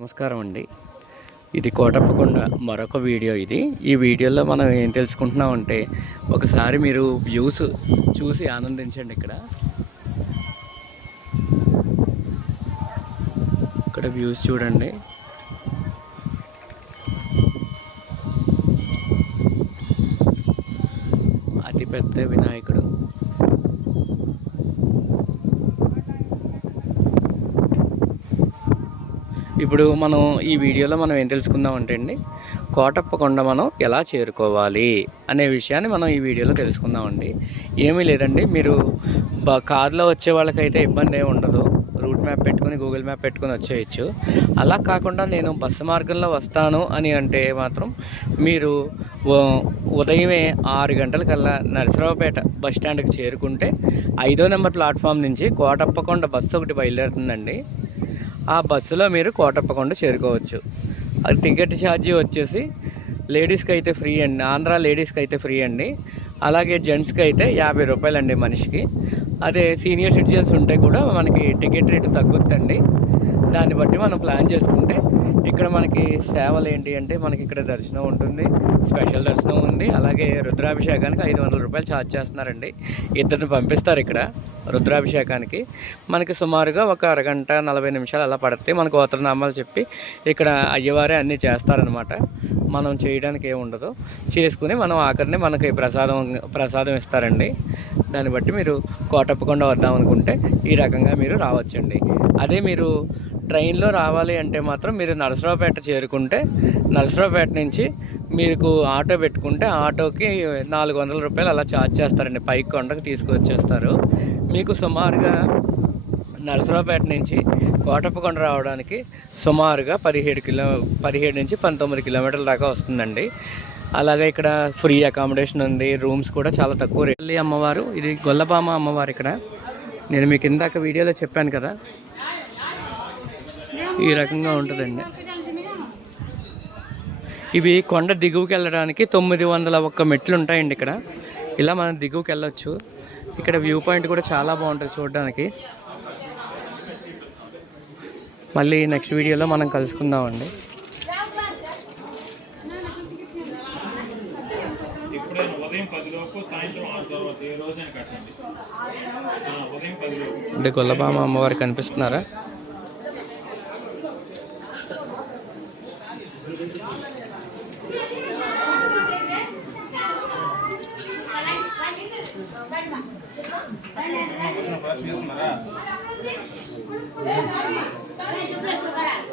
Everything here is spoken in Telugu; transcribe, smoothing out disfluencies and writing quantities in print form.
నమస్కారం అండి. ఇది కోటప్పకొండ మరొక వీడియో. ఈ వీడియోలో మనం ఏం తెలుసుకుంటున్నామంటే, ఒకసారి మీరు వ్యూస్ చూసి ఆనందించండి. ఇక్కడ వ్యూస్ చూడండి. అతిపెద్ద వినాయకుడు. ఇప్పుడు మనం ఈ వీడియోలో మనం ఏం తెలుసుకుందామంటే అండి, కోటప్పకొండ మనం ఎలా చేరుకోవాలి అనే విషయాన్ని మనం ఈ వీడియోలో తెలుసుకుందామండి. ఏమీ లేదండి, మీరు కారులో వచ్చే వాళ్ళకైతే ఇబ్బంది ఏమి ఉండదు. రూట్ మ్యాప్ పెట్టుకుని గూగుల్ మ్యాప్ పెట్టుకుని వచ్చేయచ్చు. అలా కాకుండా నేను బస్సు మార్గంలో వస్తాను అని అంటే మాత్రం మీరు ఉదయమే 6 గంటలకల్లా నరసరావుపేట బస్ స్టాండ్కి చేరుకుంటే 5వ నెంబర్ ప్లాట్ఫామ్ నుంచి కోటప్పకొండ బస్సు ఒకటి బయలుదేరుతుందండి. ఆ బస్సులో మీరు కోటప్పకొండ చేరుకోవచ్చు. అది టికెట్ ఛార్జీ వచ్చేసి లేడీస్కి అయితే ఫ్రీ అండి, ఆంధ్ర లేడీస్కి అయితే ఫ్రీ అండి. అలాగే జెంట్స్కి అయితే 50 రూపాయలండి మనిషికి. అదే సీనియర్ సిటిజన్స్ ఉంటే కూడా మనకి టికెట్ రేటు తగ్గుతుందండి. దాన్ని బట్టి మనం ప్లాన్ చేసుకుంటే ఇక్కడ మనకి సేవలు ఏంటి అంటే, మనకి ఇక్కడ దర్శనం ఉంటుంది, స్పెషల్ దర్శనం ఉంది. అలాగే రుద్రాభిషేకానికి 500 రూపాయలు ఛార్జ్ చేస్తున్నారండి. ఇద్దరిని పంపిస్తారు ఇక్కడ రుద్రాభిషేకానికి. మనకి సుమారుగా ఒక అరగంట 40 నిమిషాలు అలా పడుతుంది. మనకు గోత్రనామాలు చెప్పి ఇక్కడ అయ్యవారే అన్నీ చేస్తారనమాట. మనం చేయడానికి ఏమి ఉండదు. చేసుకుని మనం ఆఖరిని మనకి ప్రసాదం ఇస్తారండి. దాన్ని బట్టి మీరు కోటప్పకొండ వద్దామనుకుంటే ఈ రకంగా మీరు రావచ్చండి. అదే మీరు ట్రైన్లో రావాలి అంటే మాత్రం మీరు నరసరావుపేట చేరుకుంటే, నరసరావుపేట నుంచి మీకు ఆటో పెట్టుకుంటే ఆటోకి 400 రూపాయలు అలా ఛార్జ్ చేస్తారండి. పైకి కొండకు తీసుకొచ్చేస్తారు. మీకు సుమారుగా నరసరావుపేట నుంచి కోటప్పకొండ రావడానికి సుమారుగా 17 నుంచి 19 కిలోమీటర్ల దాకా వస్తుందండి. అలాగే ఇక్కడ ఫ్రీ అకామిడేషన్ ఉంది. రూమ్స్ కూడా చాలా తక్కువ రేట్. అమ్మవారు, ఇది గొల్లబామ అమ్మవారు. ఇక్కడ నేను మీకు ఇందాక వీడియోలో చెప్పాను కదా, ఈ రకంగా ఉంటుందండి. ఇవి కొండ దిగువకి వెళ్ళడానికి 901 మెట్లు ఉంటాయండి. ఇక్కడ ఇలా మనం దిగువకి వెళ్ళొచ్చు. ఇక్కడ వ్యూ పాయింట్ కూడా చాలా బాగుంటుంది చూడడానికి. మళ్ళీ నెక్స్ట్ వీడియోలో మనం కలుసుకుందామండి. అంటే గొల్లబామ అమ్మవారు కనిపిస్తున్నారా? Para